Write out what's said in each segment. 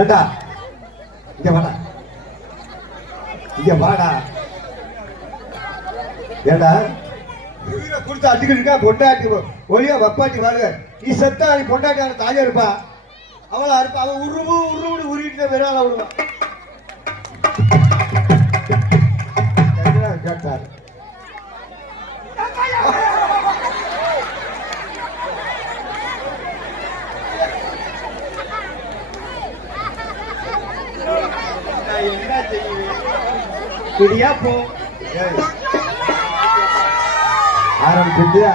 ஏண்டா இங்க வாடா, இங்க வாடா. ஏண்டா உயிரை கொடுத்து அடிக்கிட்டு இருக்கா பொண்டாட்டி ஒளியா வப்பாட்டி வாங்க. நீ செத்தா நீ பொண்டாட்டி தாயா இருப்பா, அவளா இருப்பா. அவன் உருவு உருவுன்னு உருவிட்டு வேற ஆள விடுவான். கேட்டார் என்ன செய்யா போ ஆரம்பிச்சியா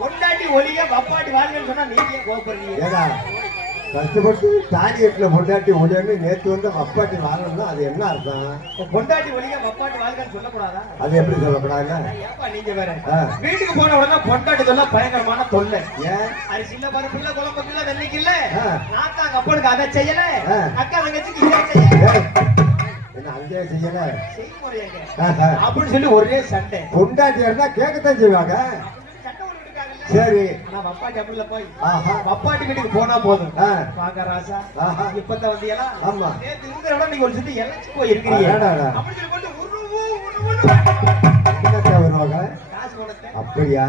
பொண்டாட்டி ஒளிய வப்பாட்டி வாழ்க்கன்னு சொன்னா நீங்க கோபப்படுறீங்க. ஏடா கஷ்டப்பட்டு தாலி எட்டுல பொண்டாட்டி ஒளியன்னு நேற்று வந்து வப்பாட்டி வாழணும்னா அது என்ன அர்த்தம்? பொண்டாட்டி ஒளிய வப்பாட்டி வாழ்க்கன்னு சொல்லக்கூடாதா? அது எப்படி சொல்லக்கூடாது? ஏப்பா நீங்க வேற வீட்டுக்கு போன உடனே பொண்டாட்டி சொல்ல பயங்கரமான தொல்லை. ஏன் அரிசி இல்ல பருப்பு இல்ல குழம்பு இல்ல வெள்ளைக்கு இல்ல நான் தான் அப்பனுக்கு அதை செய்யல அக்கா தங்கச்சிக்கு இதை செய்யல என்ன அங்கேயே செய்யல செய்முறையங்க அப்படின்னு சொல்லி ஒரே சண்டை. பொண்டாட்டி இருந்தா கேட்கத்தான் செய்வாங்க. சரி ஆனா வப்பாட்டி அப்படில போய் வப்பாட்டி வீட்டுக்கு போனா போதும் வாங்க ராசா இப்பதான் வந்தியா? ஆமா நேத்து இருக்கிற விட நீங்க ஒரு சுத்தி இழைச்சு போய் இருக்கிறீங்க அப்படின்னு சொல்லி அப்படியா?